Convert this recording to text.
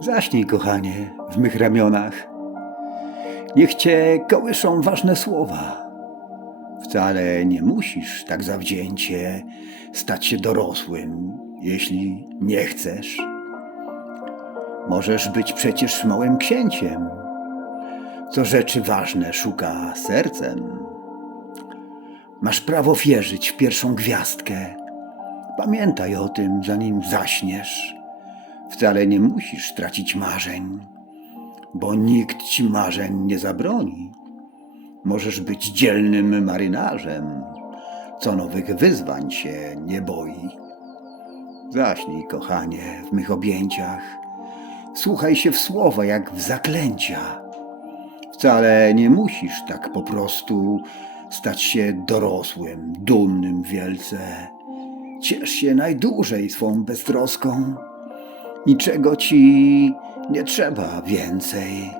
Zaśnij, kochanie, w mych ramionach. Niech cię kołyszą ważne słowa. Wcale nie musisz tak zawzięcie stać się dorosłym, jeśli nie chcesz. Możesz być przecież małym księciem, co rzeczy ważne szuka sercem. Masz prawo wierzyć w pierwszą gwiazdkę. Pamiętaj o tym, zanim zaśniesz. Wcale nie musisz tracić marzeń, bo nikt ci marzeń nie zabroni. Możesz być dzielnym marynarzem, co nowych wyzwań się nie boi. Zaśnij, kochanie, w mych objęciach. Słuchaj się w słowa jak w zaklęcia. Wcale nie musisz tak po prostu stać się dorosłym, dumnym wielce. Ciesz się najdłużej swą beztroską. Niczego ci nie trzeba więcej.